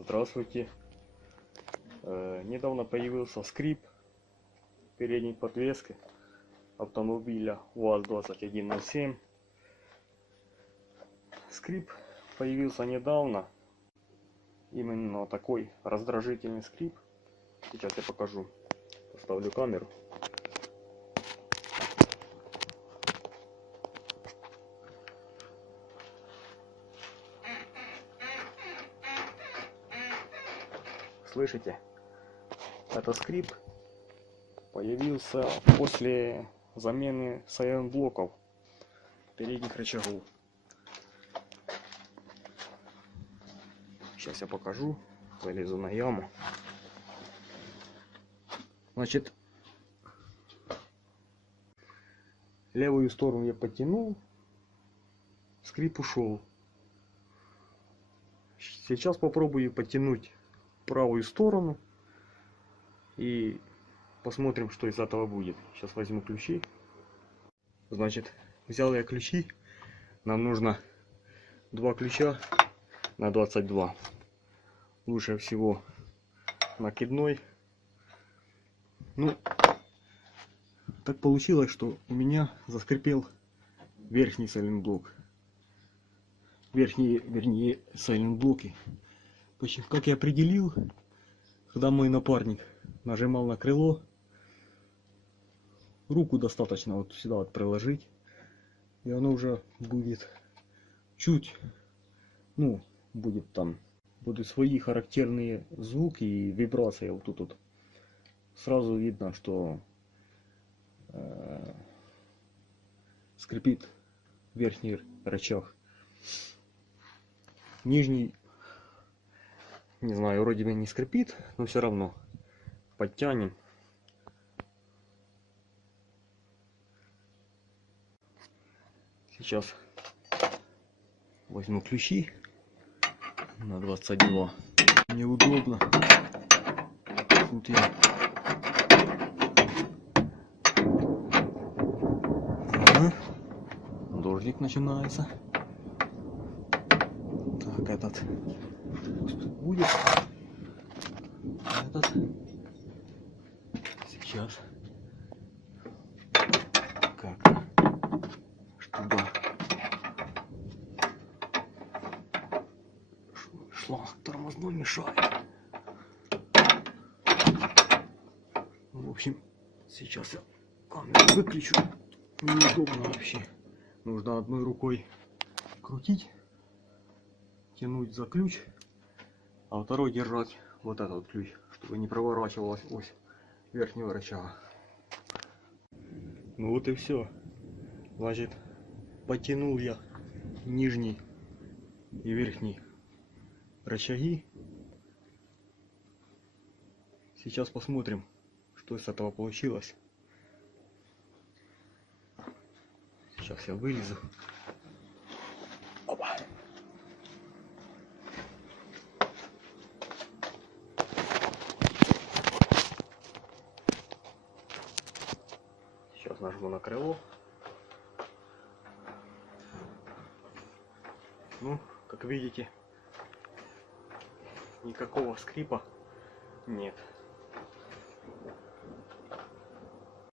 Здравствуйте. Недавно появился скрип передней подвески автомобиля УАЗ-2107. Скрип появился недавно. Именно такой раздражительный скрип. Сейчас я покажу. Поставлю камеру. Слышите? Это скрип появился после замены сайлент-блоков передних рычагов. Сейчас я покажу. Залезу на яму. Значит, левую сторону я подтянул, скрип ушел. Сейчас попробую подтянуть правую сторону и посмотрим, что из этого будет. Сейчас возьму ключи. Значит, взял я ключи. Нам нужно 2 ключа на 22. Лучше всего накидной. Ну, так получилось, что у меня заскрипел верхний сайлент-блок. Вернее, сайлент-блоки. Как я определил, когда мой напарник нажимал на крыло, руку достаточно вот сюда вот приложить, и оно уже будет чуть, ну, будет там, будут свои характерные звуки и вибрации вот тут вот. Сразу видно, что скрипит верхний рычаг. Нижний, не знаю, вроде бы не скрипит, но все равно подтянем. Сейчас возьму ключи на 22. Неудобно. Тут я. Ага. Дождик начинается. Так, этот будет. Этот. Сейчас. Как? Чтобы шланг тормозной мешает. В общем, сейчас я камеру выключу. Неудобно вообще. Нужно одной рукой крутить, тянуть за ключ, а второй держать вот этот ключ, чтобы не проворачивалась ось верхнего рычага. Ну вот и все. Значит, потянул я нижний и верхний рычаги. Сейчас посмотрим, что из этого получилось. Сейчас я вылезу. Опа. Сейчас нажму на крыло. Ну, как видите, никакого скрипа нет.